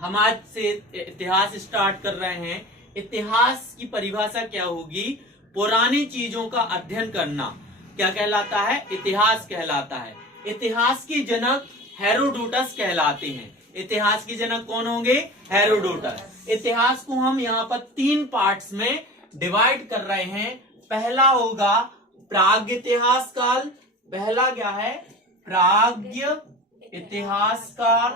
हम आज से इतिहास स्टार्ट कर रहे हैं। इतिहास की परिभाषा क्या होगी? पुरानी चीजों का अध्ययन करना क्या कहलाता है? इतिहास कहलाता है। इतिहास के जनक हेरोडोटस कहलाते हैं। इतिहास के जनक कौन होंगे? हेरोडोटस। इतिहास को हम यहाँ पर 3 पार्ट्स में डिवाइड कर रहे हैं। पहला होगा प्राग इतिहास काल। पहला क्या है? प्राग्य इतिहास काल।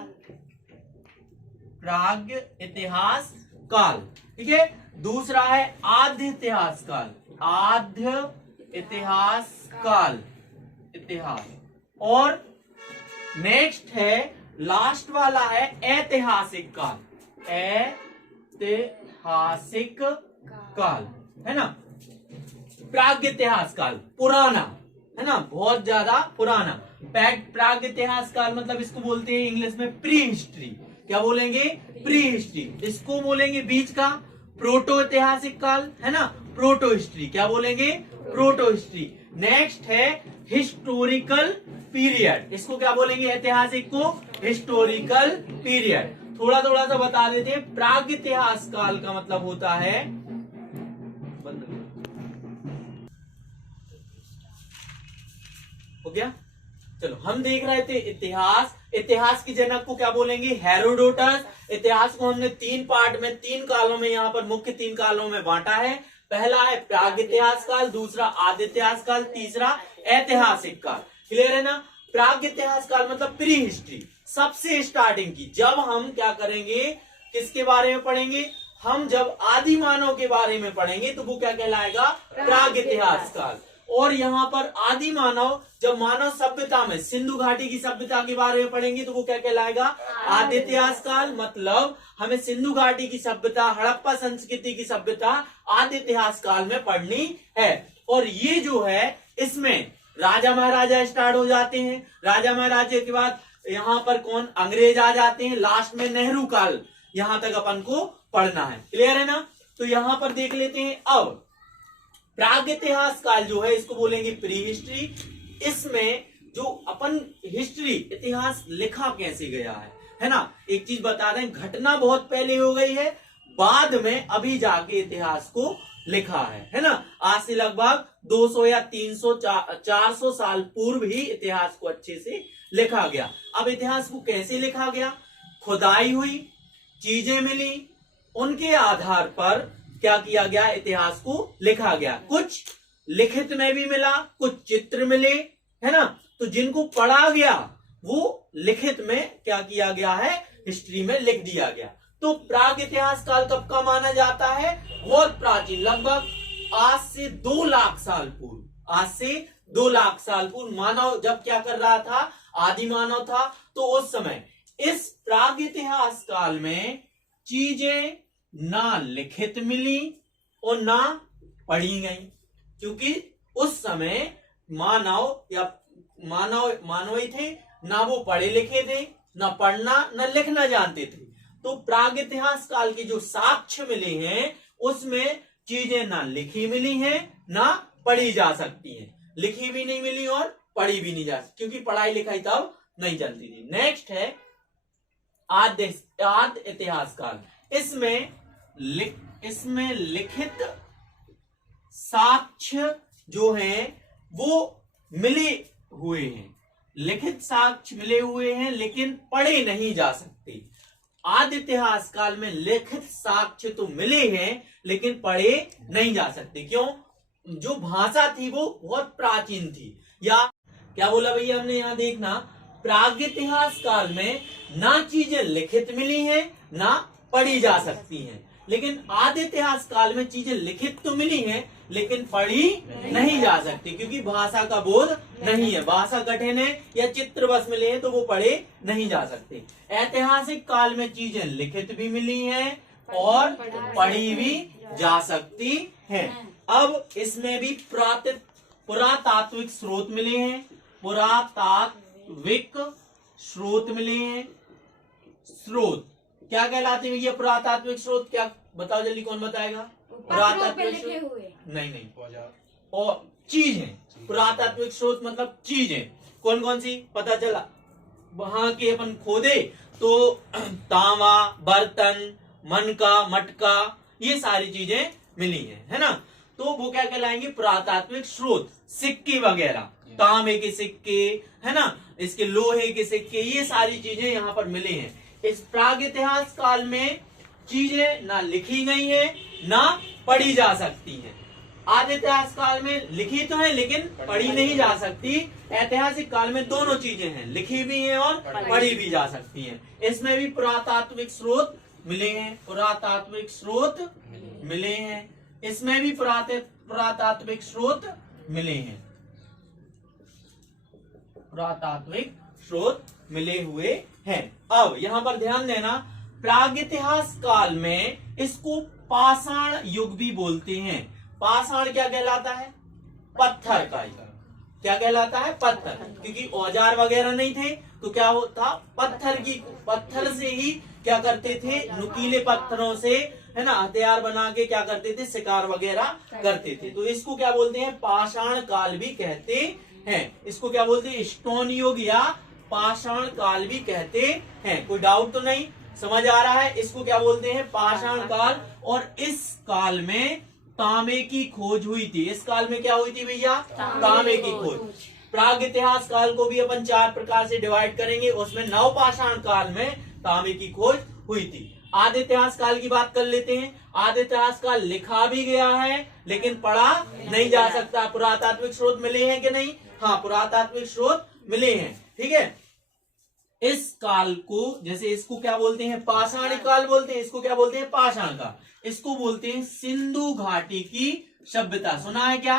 प्राग्य इतिहास काल, ठीक है। दूसरा है आद्य इतिहास काल। आद्य इतिहास काल, इतिहास। और नेक्स्ट है, लास्ट वाला है ऐतिहासिक काल। ऐतिहासिक काल, है ना। प्राग इतिहास काल पुराना, है ना, बहुत ज्यादा पुराना। प्राग इतिहास काल मतलब इसको बोलते हैं इंग्लिश में प्री हिस्ट्री। क्या बोलेंगे? Pre history. इसको बोलेंगे बीच का प्रोटो ऐतिहासिक काल, है ना, प्रोटो हिस्ट्री। क्या बोलेंगे? Proto history. नेक्स्ट है हिस्टोरिकल पीरियड। इसको क्या बोलेंगे? ऐतिहासिक को हिस्टोरिकल पीरियड। थोड़ा थोड़ा सा बता देते हैं। प्राग इतिहास काल का मतलब होता है, हो गया। चलो, हम देख रहे थे इतिहास। इतिहास की जनक को क्या बोलेंगे? हेरोडोटस। इतिहास को हमने 3 पार्ट में, 3 कालों में, यहाँ पर मुख्य 3 कालों में बांटा है। पहला है प्राग इतिहास काल, दूसरा आद्य इतिहास काल, तीसरा ऐतिहासिक काल। क्लियर है ना? प्राग इतिहास काल मतलब प्री हिस्ट्री, सबसे स्टार्टिंग की। जब हम क्या करेंगे, किसके बारे में पढ़ेंगे? हम जब आदि मानव के बारे में पढ़ेंगे तो वो क्या कहलाएगा? प्राग इतिहास काल। और यहाँ पर आदि मानव, जब मानव सभ्यता में सिंधु घाटी की सभ्यता के बारे में पढ़ेंगे तो वो क्या कहलाएगा? आद्य इतिहास काल। मतलब हमें सिंधु घाटी की सभ्यता, हड़प्पा संस्कृति की सभ्यता आद्य इतिहास काल में पढ़नी है। और ये जो है, इसमें राजा महाराजा स्टार्ट हो जाते हैं। राजा महाराजा के बाद यहाँ पर कौन? अंग्रेज आ जाते हैं। लास्ट में नेहरू काल, यहां तक अपन को पढ़ना है। क्लियर है ना? तो यहां पर देख लेते हैं। अब प्राग इतिहास काल जो है, इसको बोलेंगे प्री हिस्ट्री। इसमें जो अपन हिस्ट्री, इतिहास लिखा कैसे गया है ना। एक चीज बता दें, घटना बहुत पहले हो गई है, बाद में अभी जाके इतिहास को लिखा है ना। आज से लगभग 200 या 300 400 साल पूर्व ही इतिहास को अच्छे से लिखा गया। अब इतिहास को कैसे लिखा गया? खुदाई हुई, चीजें मिली, उनके आधार पर क्या किया गया? इतिहास को लिखा गया। कुछ लिखित में भी मिला, कुछ चित्र मिले, है ना। तो जिनको पढ़ा गया वो लिखित में क्या किया गया है? हिस्ट्री में लिख दिया गया। तो प्राग इतिहास काल कब का माना जाता है? बहुत प्राचीन, लगभग आज से 2 लाख साल पूर्व। आज से 2 लाख साल पूर्व मानव जब क्या कर रहा था? आदि मानव था। तो उस समय इस प्राग इतिहास काल में चीजें ना लिखित मिली और ना पढ़ी गई, क्योंकि उस समय मानव या मानव ही थे, ना वो पढ़े लिखे थे, ना पढ़ना ना लिखना जानते थे। तो प्राग इतिहास काल के जो साक्ष्य मिले हैं, उसमें चीजें ना लिखी मिली हैं, ना पढ़ी जा सकती हैं। लिखी भी नहीं मिली और पढ़ी भी नहीं जा सकती, क्योंकि पढ़ाई लिखाई तब नहीं चलती थी। नेक्स्ट है आद्य इतिहास काल। इसमें लिखित साक्ष्य जो हैं वो मिले हुए हैं। लिखित साक्ष्य मिले हुए हैं, लेकिन पढ़े नहीं जा सकते। आद्य इतिहास काल में लिखित साक्ष्य तो मिले हैं, लेकिन पढ़े नहीं जा सकते। क्यों? जो भाषा थी वो बहुत प्राचीन थी। या क्या बोला भैया हमने? यहां देखना, प्राग इतिहास काल में ना चीजें लिखित मिली हैं, ना पढ़ी जा सकती हैं। लेकिन आद्य इतिहास काल में चीजें लिखित तो मिली हैं, लेकिन पढ़ी नहीं जा सकती, क्योंकि भाषा का बोध नहीं है, भाषा कठिन है, या चित्र बस मिले हैं तो वो पढ़े नहीं जा सकते। ऐतिहासिक काल में चीजें लिखित भी मिली हैं और पढ़ी भी जा सकती हैं। अब इसमें भी पुरातात्विक स्रोत मिले हैं। पुरातात्विक स्रोत मिले हैं। स्रोत क्या कहलाते हैं भैया? पुरातात्विक स्रोत क्या? बताओ जल्दी, कौन बताएगा? पुरातात्विक स्रोत नहीं, और चीजें। पुरातात्विक स्रोत मतलब चीजें। कौन कौन सी? पता चला वहां के अपन खोदे तो तांबा, बर्तन, मनका, मटका, ये सारी चीजें मिली हैं, है ना। तो वो क्या कहलाएंगे, पुरातात्विक स्रोत। सिक्के वगैरह, तांबे के सिक्के, है ना, इसके लोहे के सिक्के, ये सारी चीजें यहाँ पर मिले हैं। इस प्राग इतिहास काल में चीजें ना लिखी गई हैं ना पढ़ी जा सकती हैं। आदि इतिहास काल में लिखी तो है लेकिन पढ़ी नहीं जा सकती। ऐतिहासिक काल में दोनों चीजें हैं, लिखी भी हैं और पढ़ी भी जा सकती हैं। इसमें भी पुरातात्विक स्रोत मिले हैं, पुरातात्विक स्रोत मिले हैं, इसमें भी पुरातात्विक स्रोत मिले हैं, पुरातात्विक स्रोत मिले हुए हैं। अब यहां पर ध्यान देना, प्रागैतिहासिक काल में इसको पाषाण युग भी बोलते हैं। पाषाण क्या कहलाता है, पत्थर का युग। क्या कहलाता है, पत्थर, क्योंकि औजार वगैरह नहीं थे तो क्या होता, पत्थर से ही क्या करते थे, नुकीले पत्थरों से, है ना, हथियार बना के क्या करते थे, शिकार वगैरह करते थे। तो इसको क्या बोलते हैं, पाषाण काल भी कहते हैं। इसको क्या बोलते हैं, स्टोन युग या पाषाण काल भी कहते हैं। कोई डाउट तो नहीं, समझ आ रहा है। इसको क्या बोलते हैं, पाषाण काल। और इस काल में तांबे की खोज हुई थी। इस काल में क्या हुई थी भैया, तांबे की खोज। प्राग इतिहास काल को भी अपन 4 प्रकार से डिवाइड करेंगे, उसमें नवपाषाण काल में तांबे की खोज हुई थी। आदि इतिहास काल की बात कर लेते हैं। आदि इतिहास काल लिखा भी गया है लेकिन पढ़ा नहीं जा सकता। पुरातात्विक स्रोत मिले हैं कि नहीं, हाँ, पुरातात्विक स्रोत मिले हैं, ठीक है। इस काल को, जैसे इसको क्या बोलते हैं, पाषाण काल बोलते हैं, इसको क्या बोलते हैं, पाषाण काल। इसको बोलते हैं सिंधु घाटी की सभ्यता। सुना है क्या,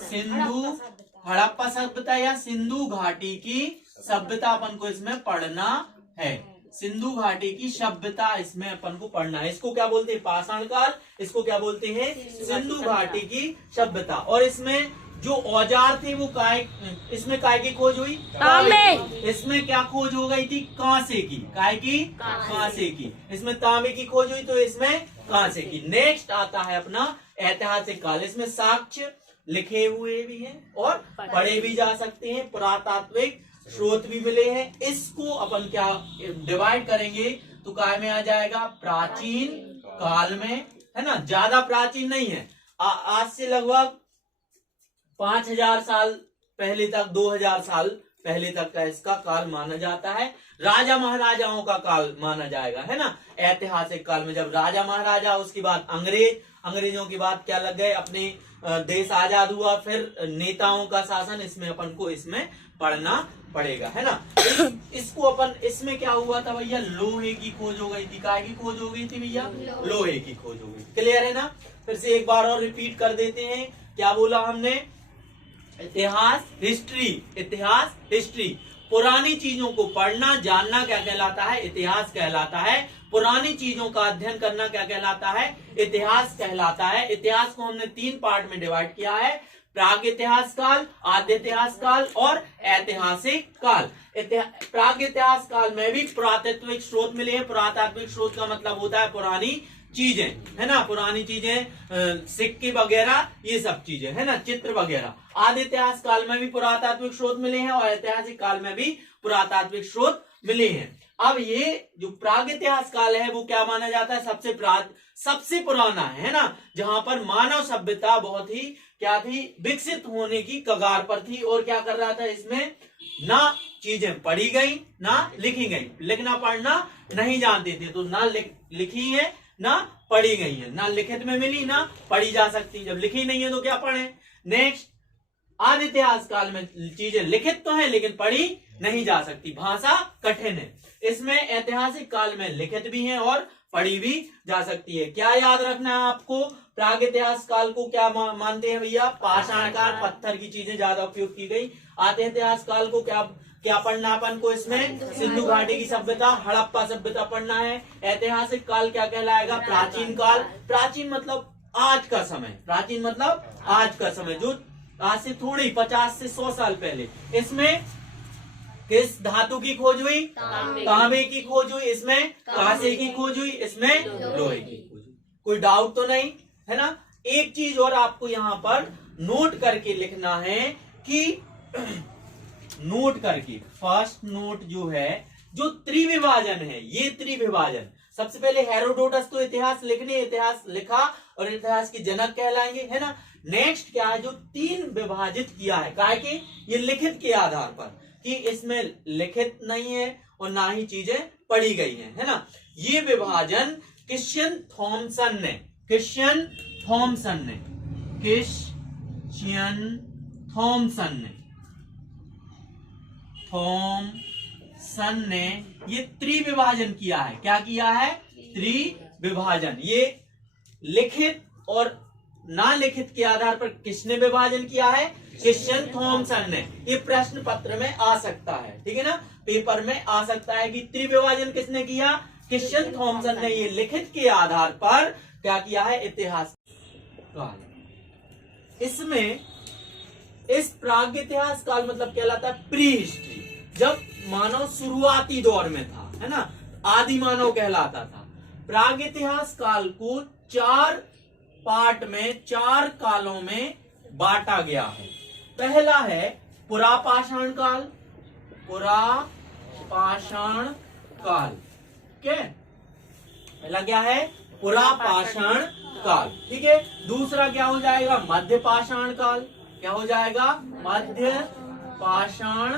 सिंधु हड़प्पा सभ्यता या सिंधु घाटी की सभ्यता अपन को इसमें पढ़ना है। सिंधु घाटी की सभ्यता इसमें अपन को पढ़ना है। इसको क्या बोलते हैं, पाषाण काल, इसको क्या बोलते हैं, सिंधु घाटी की सभ्यता। और इसमें जो औजार थे वो इसमें काय की खोज हुई, तांबे। इसमें क्या खोज हो गई थी, कांसे की, काय की, कांसे की। इसमें तांबे की खोज हुई तो इसमें कांसे की। नेक्स्ट आता है अपना ऐतिहासिक काल। इसमें साक्ष्य लिखे हुए भी हैं और पढ़े भी जा सकते हैं, पुरातात्विक स्रोत भी मिले हैं। इसको अपन क्या डिवाइड करेंगे तो काय में आ जाएगा, प्राचीन काल में, है ना। ज्यादा प्राचीन नहीं है, आज से लगभग 5000 साल पहले तक, 2000 साल पहले तक का इसका काल माना जाता है। राजा महाराजाओं का काल माना जाएगा, है ना। ऐतिहासिक काल में जब राजा महाराजा, उसके बाद अंग्रेजों की बात क्या लग गए, अपने देश आजाद हुआ, फिर नेताओं का शासन, इसमें अपन को इसमें पढ़ना पड़ेगा, है ना। इसको अपन, इसमें क्या हुआ था भैया, लोहे की खोज हो गई थी। काय की खोज हो गई थी भैया, लोहे की खोज हो गई। क्लियर है ना। फिर से एक बार और रिपीट कर देते हैं, क्या बोला हमने, इतिहास हिस्ट्री, इतिहास हिस्ट्री। पुरानी चीजों को पढ़ना जानना क्या कहलाता है, इतिहास कहलाता है। पुरानी चीजों का अध्ययन करना क्या कहलाता है, इतिहास कहलाता है। इतिहास को हमने 3 पार्ट में डिवाइड किया है, प्राग इतिहास काल, आद्य इतिहास काल और ऐतिहासिक काल। प्राग इतिहास काल में भी पुरातात्विक स्रोत मिले हैं। पुरातात्विक स्रोत का मतलब होता है पुरानी चीजें, है ना, पुरानी चीजें, सिक्के वगैरह, ये सब चीजें, है ना, चित्र वगैरह। आदि इतिहास काल में भी पुरातात्विक स्रोत मिले हैं और ऐतिहासिक काल में भी पुरातात्विक स्रोत मिले हैं। अब ये जो प्राग इतिहास काल है वो क्या माना जाता है, सबसे पुराना है ना, जहां पर मानव सभ्यता बहुत ही क्या थी, विकसित होने की कगार पर थी। और क्या कर रहा था, इसमें ना चीजें पढ़ी गई ना लिखी गई, लिखना पढ़ना नहीं जानते थे, तो ना लिखी है ना पढ़ी गई है, ना लिखित में मिली ना पढ़ी जा सकती। जब लिखी नहीं है तो क्या पढ़े। नेक्स्ट, आदि इतिहास काल में चीजें लिखित तो है लेकिन पढ़ी नहीं जा सकती, भाषा कठिन है। इसमें ऐतिहासिक काल में लिखित भी है और पढ़ी भी जा सकती है। क्या याद रखना है आपको, प्राग इतिहास काल को क्या मानते हैं भैया, पाषाण काल, पत्थर की चीजें ज्यादा उपयोग की गई। आदि इतिहास काल को क्या पढ़ना अपन को, इसमें सिंधु घाटी की सभ्यता, हड़प्पा सभ्यता पढ़ना है। ऐतिहासिक काल क्या कहलाएगा, प्राचीन काल। प्राचीन मतलब आज का समय, प्राचीन मतलब आज का समय, जो आज से थोड़ी 50 से 100 साल पहले। इसमें किस धातु की खोज हुई, तांबे की खोज हुई, इसमें कांसे की खोज हुई, इसमें लोहे की खोज हुई। कोई डाउट तो नहीं है ना। एक चीज और आपको यहाँ पर नोट करके लिखना है कि नोट करके, फर्स्ट नोट जो है जो त्रिविभाजन है, ये त्रिविभाजन, सबसे पहले हेरोडोटस तो इतिहास लिखा और इतिहास के जनक कहलाएंगे, है ना। नेक्स्ट क्या है, जो 3 विभाजित किया है, काहे के ये लिखित के आधार पर, कि इसमें लिखित नहीं है और ना ही चीजें पढ़ी गई हैं, है ना। ये विभाजन क्रिश्चियन थॉमसन ने ये त्रिविभाजन किया है। क्या किया है? त्रिविभाजन। ये लिखित और ना लिखित के आधार पर किसने विभाजन किया है? क्रिश्चियन थॉमसन ने। ये प्रश्न पत्र में आ सकता है, ठीक है ना, पेपर में आ सकता है कि त्रिविभाजन किसने किया? क्रिश्चियन थॉमसन ने। ये लिखित के आधार पर क्या किया है? इतिहास काल। इसमें इस प्रागैतिहासिक काल मतलब कहलाता है प्री हिस्ट्री, जब मानव शुरुआती दौर में था, है ना, आदि मानव कहलाता था। प्रागैतिहासिक काल को 4 पार्ट में, 4 कालों में बांटा गया है। पहला है पुरापाषाण काल, ठीक है, पहला क्या है? पुरापाषाण काल, ठीक है। दूसरा क्या हो जाएगा? मध्यपाषाण काल। क्या हो जाएगा? मध्यपाषाण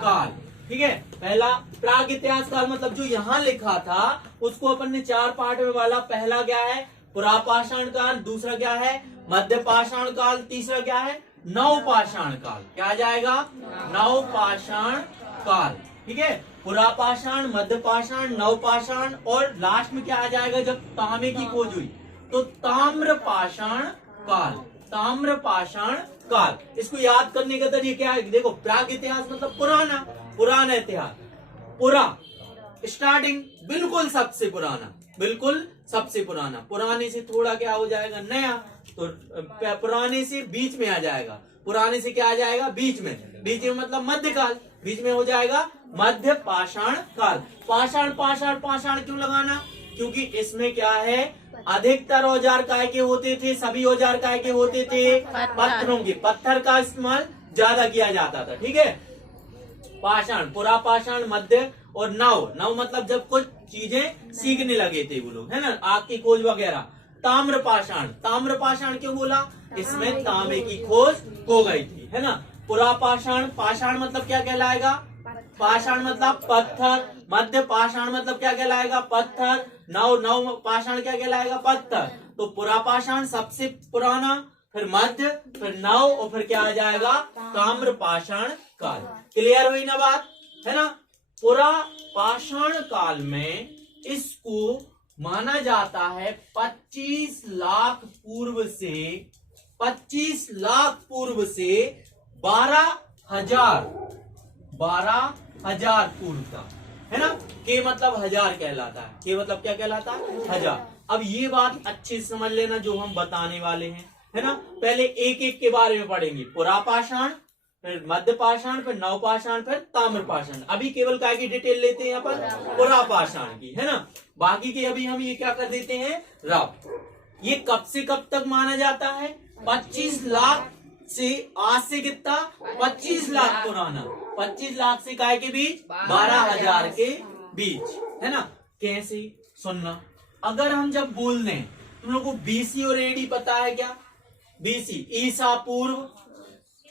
काल, ठीक है। पहला प्रागैतिहासिक काल मतलब जो यहाँ लिखा था उसको अपन ने 4 पार्ट में बांटा। पहला क्या है? पुरापाषाण काल। दूसरा क्या है? मध्यपाषाण काल। तीसरा क्या है? नवपाषाण काल। क्या आ जाएगा? नवपाषाण काल, ठीक है। पुरापाषाण, मध्यपाषाण, नवपाषाण और लास्ट में क्या आ जाएगा? जब तांबे की खोज हुई तो ताम्रपाषाण काल। ताम्रपाषाण काल। इसको याद करने का तरीका क्या है? देखो, प्राग इतिहास मतलब पुराना इतिहास। पुरा स्टार्टिंग, बिल्कुल सबसे पुराना। पुराने से थोड़ा क्या हो जाएगा? नया। तो पुराने से बीच में आ जाएगा। पुराने से क्या आ जाएगा? बीच में मतलब मध्यकाल। बीच में हो जाएगा मध्य पाषाण काल। पाषाण क्यों लगाना? क्योंकि इसमें क्या है? अधिकतर औजार काय के होते थे? सभी औजार काय के होते थे? पत्थरों के। पत्थर का इस्तेमाल ज्यादा किया जाता था, ठीक है। पाषाण, पुरापाषाण, मध्य और नव मतलब जब कुछ चीजें सीखने लगे थे वो लोग, है ना, आग की खोज वगैरह। ताम्रपाषाण क्यों बोला? इसमें तांबे की खोज हो गई थी, है ना। पुरापाषाण, पाषाण मतलब क्या कहलाएगा? पाषाण मतलब पत्थर। मध्य पाषाण मतलब क्या कहलाएगा? पत्थर। नव पाषाण क्या कहलाएगा? पत्थर। तो पुरापाषाण सबसे पुराना, फिर मध्य, फिर नव और फिर क्या आ जाएगा? ताम्रपाषाण काल। क्लियर हुई ना बात, है ना। पुरापाषाण काल में इसको माना जाता है 25 लाख पूर्व से 12,000 पूर्व का, है ना। के मतलब 1000 कहलाता है। के मतलब क्या कहलाता है? 1000। अब ये बात अच्छे से समझ लेना जो हम बताने वाले हैं, है ना। पहले एक एक के बारे में पढ़ेंगे। पुरापाषाण, फिर मध्यपाषाण, फिर नवपाषाण, फिर ताम्रपाषाण। अभी केवल काय की डिटेल लेते हैं यहाँ पर? पुरापाषाण की, है ना। बाकी के अभी हम ये क्या कर देते हैं? रफ। ये कब से कब तक माना जाता है? 25 लाख से आज से कितना? 25 लाख पुराना। 25 लाख से काय के बीच? 12,000 के बीच, है ना। कैसे सुनना, अगर हम जब बोल दें, तुम लोग को बीसी और एडी पता है क्या? बीसी ईसा पूर्व,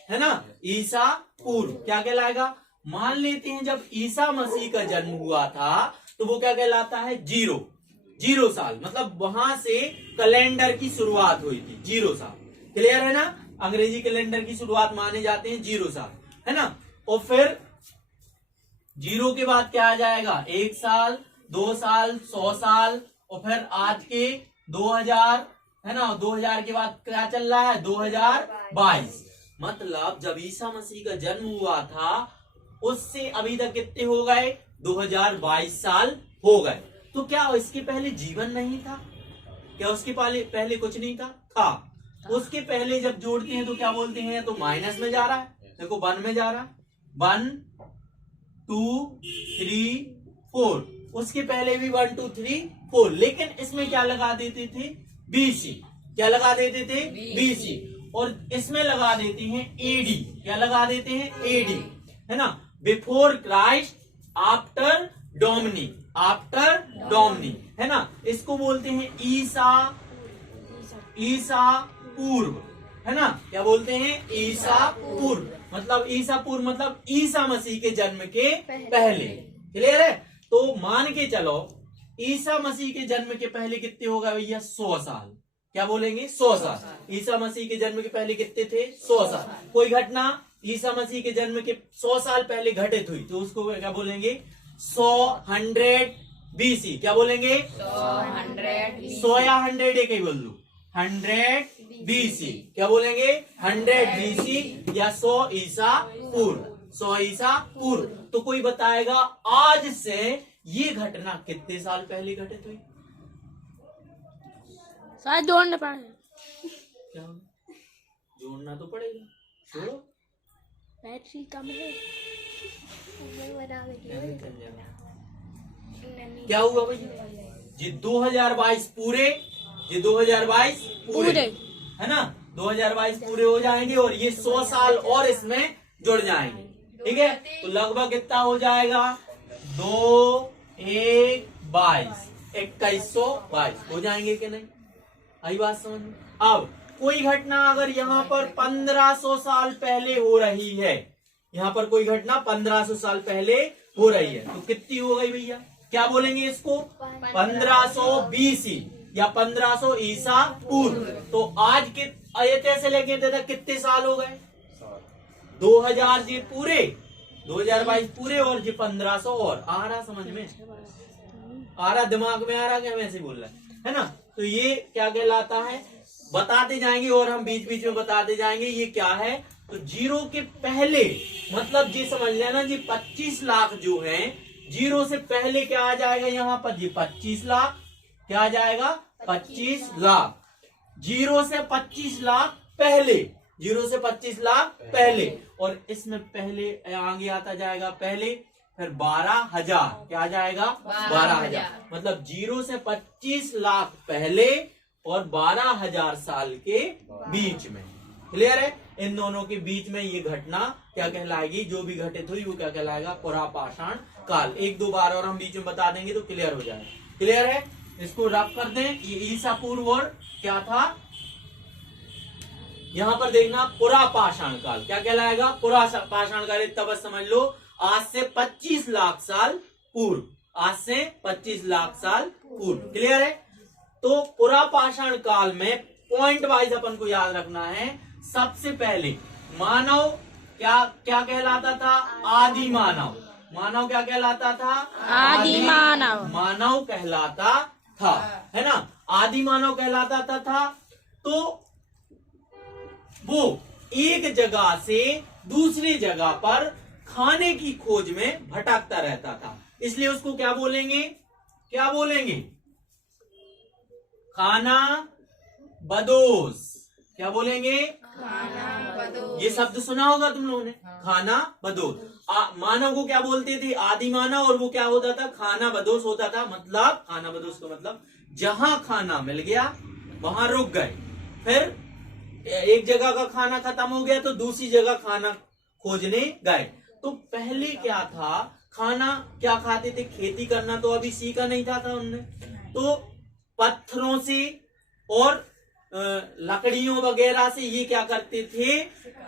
है ना। ईसा पूर्व क्या कहलाएगा? मान लेते हैं जब ईसा मसीह का जन्म हुआ था तो वो क्या कहलाता है? जीरो साल, मतलब वहां से कैलेंडर की शुरुआत हुई थी। 0 साल, क्लियर है ना। अंग्रेजी कैलेंडर की शुरुआत माने जाते हैं 0 साल, है ना। और फिर 0 के बाद क्या आ जाएगा? 1 साल, 2 साल, 100 साल और फिर आज के 2000, है ना। 2000 के बाद क्या चल रहा है? 2022। मतलब जब ईसा मसीह का जन्म हुआ था उससे अभी तक कितने हो गए? 2022 साल हो गए। तो क्या इसके पहले जीवन नहीं था? क्या उसके पहले कुछ नहीं था? उसके पहले जब जोड़ते हैं तो क्या बोलते हैं? तो माइनस में जा रहा है, देखो 1 में जा रहा है। 1 2 3 4, उसके पहले भी 1 2 3 4, लेकिन इसमें क्या लगा देते थे? बीसी। क्या लगा देते थे? बीसी। और इसमें लगा देते हैं एडी। क्या लगा देते हैं? एडी, है ना। Before Christ, after Duminy, after Duminy, है ना। इसको बोलते हैं ईसा पूर्व, है ना। क्या बोलते हैं? ईसा पूर्व। मतलब ईसा पूर्व मतलब ईसा मसीह के जन्म के पहले। क्लियर है? तो मान के चलो ईसा मसीह के जन्म के पहले कितने होगा भैया? 100 साल। क्या बोलेंगे? 100 साल। ईसा मसीह के जन्म के पहले कितने थे? 100 साल। कोई घटना ईसा मसीह के जन्म के 100 साल पहले घटित हुई तो उसको क्या बोलेंगे? 100 BC। क्या बोलेंगे? 100 या 100 एक ही बोल दो, 100 BC। क्या बोलेंगे? 100 BC या 100 ईसा पूर्व, 100 ईसा पूर्व। तो कोई बताएगा आज से ये घटना कितने साल पहले घटित हुई? शायद जोड़ना पड़ेगा। क्या जोड़ना तो पड़ेगा, जोड़ो। बैटरी कम है। क्या हुआ भाई? जी 2022 पूरे, ये 2022 पूरे, है ना। 2022 पूरे हो जाएंगे और ये 100 साल और इसमें जुड़ जाएंगे। ठीक है, तो लगभग कितना हो जाएगा? 2 1 22 2122 हो जाएंगे कि नहीं? आई बात समझ में? अब कोई घटना अगर यहाँ पर 1500 साल पहले हो रही है, यहाँ पर कोई घटना 1500 साल पहले हो रही है तो कितनी हो गई भैया? क्या बोलेंगे इसको? 1500 BC या 1500 ईसा पूर्व। तो आज के अयोध्या से लेके तक कितने साल हो गए? 2000 जी पूरे, 2022 पूरे और जी 1500 और। आ रहा समझ में? आ रहा दिमाग में? आ रहा क्या? वैसे बोल रहा है ना। तो ये क्या कहलाता है? बताते जाएंगे और हम बीच बीच में बताते जाएंगे ये क्या है। तो जीरो के पहले मतलब जी समझ लेना जी 25 लाख जो है, जीरो से पहले क्या आ जाएगा यहाँ पर जी? 25 लाख। क्या आ जाएगा? 25 लाख। जीरो से 25 लाख पहले, जीरो से 25 लाख पहले। और इसमें पहले आगे आता जाएगा पहले, फिर 12,000। क्या आ जाएगा? 12,000। मतलब जीरो से 25 लाख पहले और 12,000 साल के बीच में। क्लियर है? इन दोनों के बीच में ये घटना क्या कहलाएगी? जो भी घटित हुई वो क्या कहलाएगा? पुरापाषाण काल। 1-2 बार और हम बीच में बता देंगे तो क्लियर हो जाएगा। क्लियर है? इसको रब कर दें। ये ईसा पूर्व और क्या था? यहां पर देखना पुरापाषाण काल। क्या कहलाएगा? पुरापाषाण काल। इतना बस समझ लो, आज से 25 लाख साल पूर्व, आज से 25 लाख साल पूर्व। क्लियर है? तो पुरापाषाण काल में पॉइंट वाइज अपन को याद रखना है। सबसे पहले मानव क्या कहलाता था? आदि मानव। मानव क्या कहलाता था? आदि मानव। मानव कहलाता था, है ना। आदि मानव कहलाता था। तो वो एक जगह से दूसरी जगह पर खाने की खोज में भटकता रहता था, इसलिए उसको क्या बोलेंगे? क्या बोलेंगे? खाना बदोश। क्या बोलेंगे? खाना बदोश। ये शब्द सुना होगा तुम लोगों ने, खाना बदोश। मानव को क्या बोलते थे? आदि मानव। और वो क्या होता था? खाना बदोश होता था। मतलब खाना बदोश का मतलब जहां खाना मिल गया वहां रुक गए, फिर एक जगह का खाना खत्म हो गया तो दूसरी जगह खाना खोजने गए। तो पहले क्या था? खाना क्या खाते थे? खेती करना तो अभी सीखा नहीं था उनने, तो पत्थरों से और लकड़ियों वगैरह से ये क्या करते थे?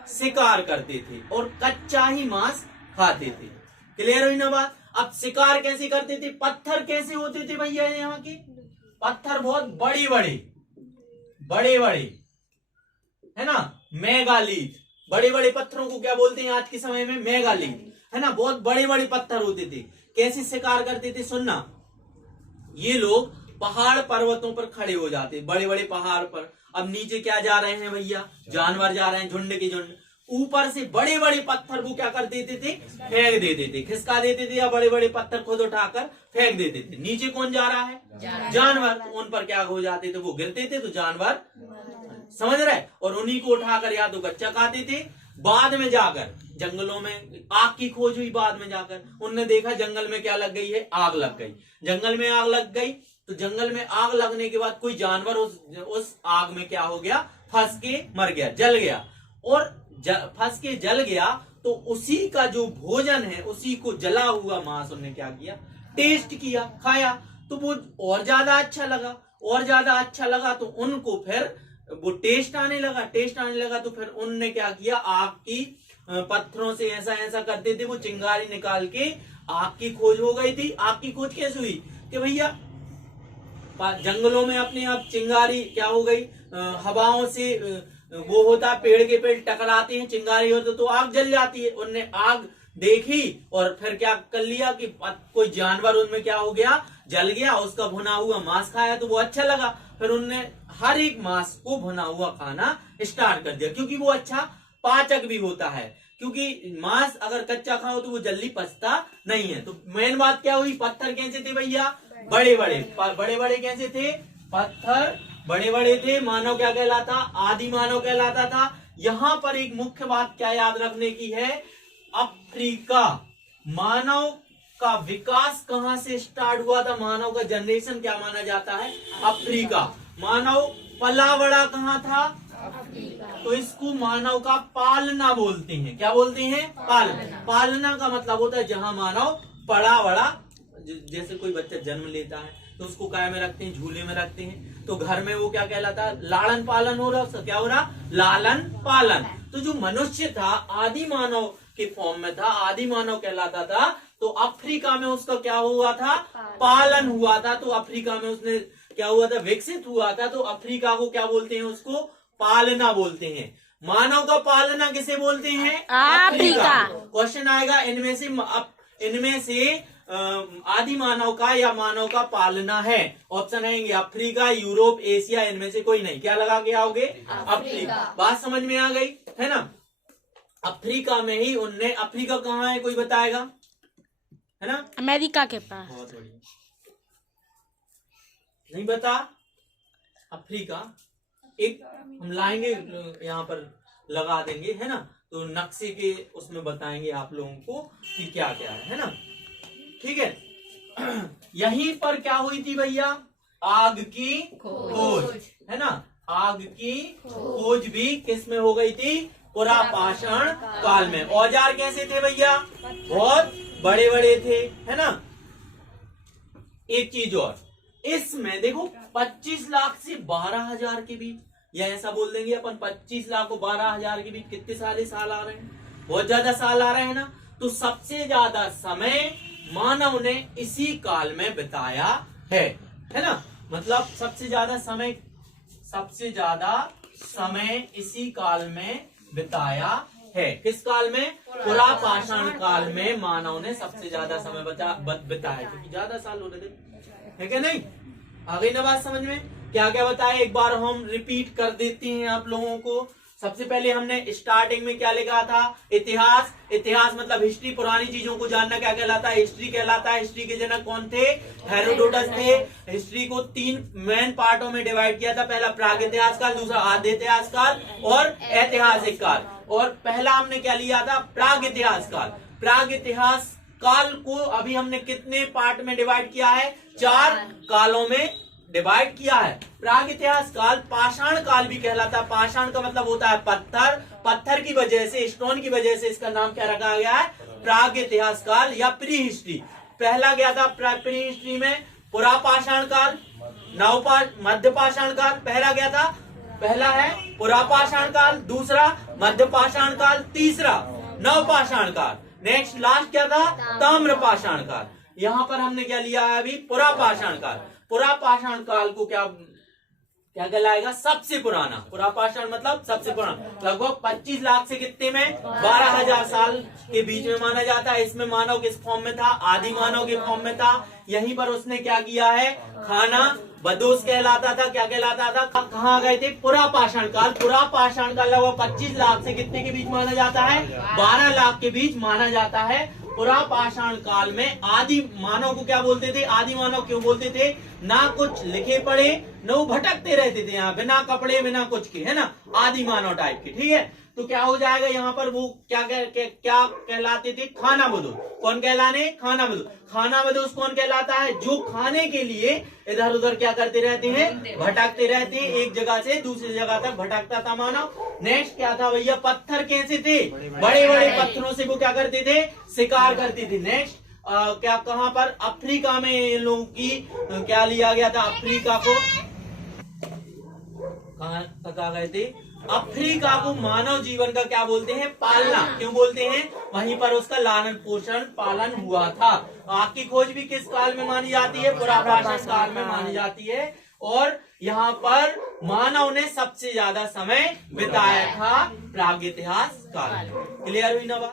शिकार करते थे और कच्चा ही मांस खाते थे। क्लियर हुई ना बात? अब शिकार कैसे करते थे? पत्थर कैसे होते थे भैया? यहाँ के पत्थर बहुत बड़े बड़े, है ना, मेगालिथ। बड़े बड़े पत्थरों को क्या बोलते हैं आज के समय में? मेगालिथ, है ना। बहुत बड़े बड़े पत्थर होते थे। कैसे शिकार करते थे? सुनना, ये लोग पहाड़ पर्वतों पर खड़े हो जाते, बड़े बड़े पहाड़ पर। अब नीचे क्या जा रहे हैं भैया? जानवर जा रहे हैं, झुंड के झुंड। ऊपर से बड़े बड़े पत्थर को क्या कर देते थे? फेंक देते थे, खिसका देते थे, या बड़े बड़े पत्थर खुद उठाकर फेंक देते थे। नीचे कौन जा रहा है? जानवर। तो उन पर क्या हो जाते थे? वो गिरते थे तो जानवर, समझ रहे? और उन्हीं को उठाकर या तो कच्चा खाते थे। बाद में जाकर जंगलों में आग की खोज हुई। बाद में जाकर उनने देखा जंगल में क्या लग गई है? आग लग गई। जंगल में आग लग गई तो जंगल में आग लगने के बाद कोई जानवर उस आग में क्या हो गया? फंस के मर गया, जल गया। और फंस के जल गया तो उसी का जो भोजन है, उसी को जला हुआ मांस उन्होंने क्या किया? टेस्ट किया, खाया, तो वो और ज्यादा अच्छा लगा, और ज्यादा अच्छा लगा तो उनको फिर वो टेस्ट आने लगा तो फिर उनने क्या किया, आग की पत्थरों से ऐसा ऐसा करते थे, वो चिंगारी निकाल के आग की खोज हो गई थी। आग की खोज कैसे हुई कि भैया जंगलों में अपने आप चिंगारी क्या हो गई, हवाओं से वो होता है, पेड़ के पेड़ टकराते हैं, चिंगारी होती तो आग जल जाती है। उनने आग देखी और फिर क्या कर लिया कि कोई जानवर उनमें क्या हो गया, जल गया, उसका भुना हुआ मांस खाया तो वो अच्छा लगा। फिर उनने हर एक मांस को भुना हुआ खाना स्टार्ट कर दिया, क्योंकि वो अच्छा पाचक भी होता है, क्योंकि मांस अगर कच्चा खाओ तो वो जल्दी पचता नहीं है। तो मेन बात क्या हुई, पत्थर कैसे थे भैया, बड़े बड़े कैसे थे, पत्थर बड़े बड़े थे। मानव क्या कहलाता, आदि मानव कहलाता था। यहाँ पर एक मुख्य बात क्या याद रखने की है, अफ्रीका, मानव का विकास कहाँ से स्टार्ट हुआ था, मानव का जनरेशन क्या माना जाता है, अफ्रीका। मानव पला बड़ा कहाँ था, तो इसको मानव का पालना बोलते हैं। क्या बोलते हैं, पालना का मतलब होता है जहां मानव पड़ा बड़ा, जैसे कोई बच्चा जन्म लेता है तो उसको काय में रखते हैं, झूले में रखते हैं, तो घर में वो क्या कहलाता है, लालन पालन हो रहा, उसका क्या हो रहा, लालन पालन। तो जो मनुष्य था आदि मानव के फॉर्म में था, आदि मानव कहलाता था, तो अफ्रीका में उसका क्या हुआ था, पालन हुआ था। तो अफ्रीका में उसने क्या हुआ था, विकसित हुआ था। तो अफ्रीका को क्या बोलते हैं, उसको पालना बोलते हैं। मानव का पालना किसे बोलते हैं, अफ्रीका। क्वेश्चन आएगा इनमें से आदि मानव का या मानव का पालना है, ऑप्शन आएंगे अफ्रीका, यूरोप, एशिया, इनमें से कोई नहीं। क्या लगा के आओगे, अफ्रीका। बात समझ में आ गई है ना। अफ्रीका में ही उनने, अफ्रीका कहाँ है कोई बताएगा, है ना, अमेरिका के पास। बहुत बढ़िया, नहीं बता, अफ्रीका एक हम लाएंगे यहाँ पर लगा देंगे, है ना, तो नक्शे के उसमें बताएंगे आप लोगों को कि क्या क्या है ना, ठीक है। यहीं पर क्या हुई थी भैया, आग की खोज, है ना, आग की खोज भी किस में हो गई थी, पुरापाषाण काल में। औजार कैसे थे भैया, बहुत बड़े बड़े थे, है ना। एक चीज और, इसमें देखो 25 लाख से 12,000 के बीच, या ऐसा बोल देंगे अपन 25 लाख और 12,000 के बीच कितने साल आ रहे हैं, बहुत ज्यादा साल आ रहे हैं ना। तो सबसे ज्यादा समय मानव ने इसी काल में बिताया है ना, मतलब सबसे ज्यादा समय इसी काल में बिताया है। किस काल में, पुरापाषाण काल में मानव ने सबसे ज्यादा समय बिताया, क्योंकि ज्यादा साल हो रहे थे, है क्या नहीं। आ गई ना बात समझ में, क्या क्या बताया, एक बार हम रिपीट कर देते हैं आप लोगों को। सबसे पहले हमने स्टार्टिंग में क्या लिखा था, इतिहास। इतिहास मतलब हिस्ट्री, पुरानी चीजों को जानना क्या कहलाता है, हिस्ट्री कहलाता है। हिस्ट्री के जनक कौन थे, हेरोडोटस थे। हिस्ट्री को 3 मेन पार्टों में डिवाइड किया था, पहला प्रागैतिहासिक काल, दूसरा आद्य इतिहास काल और ऐतिहासिक काल। और पहला हमने क्या लिया था, प्रागैतिहासिक काल। प्रागैतिहासिक काल को अभी हमने कितने पार्ट में डिवाइड किया है, 4 कालों में डिवाइड किया है। प्रागैतिहासिक काल पाषाण काल भी कहलाता है। पाषाण का मतलब होता है पत्थर, पत्थर की वजह से, स्टोन की वजह से इसका नाम क्या रखा गया है, प्रागैतिहासिक काल या प्री हिस्ट्री। पहला गया था प्री हिस्ट्री में पुरापाषाण काल, मध्य पाषाण काल। पहला गया था, पहला है पुरापाषाण काल, दूसरा मध्य पाषाण काल, तीसरा नवपाषाण काल, नेक्स्ट लास्ट क्या था, ताम्रपाषाण काल। यहाँ पर हमने क्या लिया है अभी, पुरापाषाण काल। पुरापाषाण काल को क्या कहलाएगा, सबसे पुराना। पुरापाषाण मतलब सबसे पुराना, लगभग 25 लाख से कितने में, 12,000 साल के बीच में माना जाता है। इसमें मानव किस फॉर्म में था, आदि मानव के फॉर्म में था। यहीं पर उसने क्या किया है, खाना बदोश कहलाता था। क्या कहलाता था, कहाँ गए थे, पुरापाषाण काल। पुरापाषाण काल लगभग 25 लाख से कितने के बीच माना जाता है, 12 लाख के बीच माना जाता है। पुरापाषाण काल में आदि मानव को क्या बोलते थे, आदि मानव क्यों बोलते थे, ना कुछ लिखे पढ़े, न वो भटकते रहते थे यहाँ, बिना कपड़े बिना कुछ के, है ना, आदि मानव टाइप के, ठीक है। तो क्या हो जाएगा यहाँ पर, वो क्या कहलाते थे, खाना बदोश। कौन कहलाने, खाना बदोश। खाना बदोश कौन कहलाता है, जो खाने के लिए इधर उधर क्या करते रहते हैं, भटकते रहते हैं, एक जगह से दूसरी जगह तक भटकता था मानव। नेक्स्ट क्या था भैया, पत्थर कैसे थे, बड़े बड़े पत्थरों से वो क्या करते थे, शिकार करते थे। नेक्स्ट क्या कहाँ पर अफ्रीका में इन लोगों की क्या लिया गया था, अफ्रीका को कहाँ तक आ गए थे, अफ्रीका को मानव जीवन का क्या बोलते हैं, पालना। क्यों बोलते हैं, वहीं पर उसका लालन पोषण पालन हुआ था। आग की खोज भी किस काल में मानी जाती है, पुरापाषाण काल में मानी जाती है। और यहाँ पर मानव ने सबसे ज्यादा समय बिताया था प्रागैतिहासिक काल में। क्लियर हुई ना बात।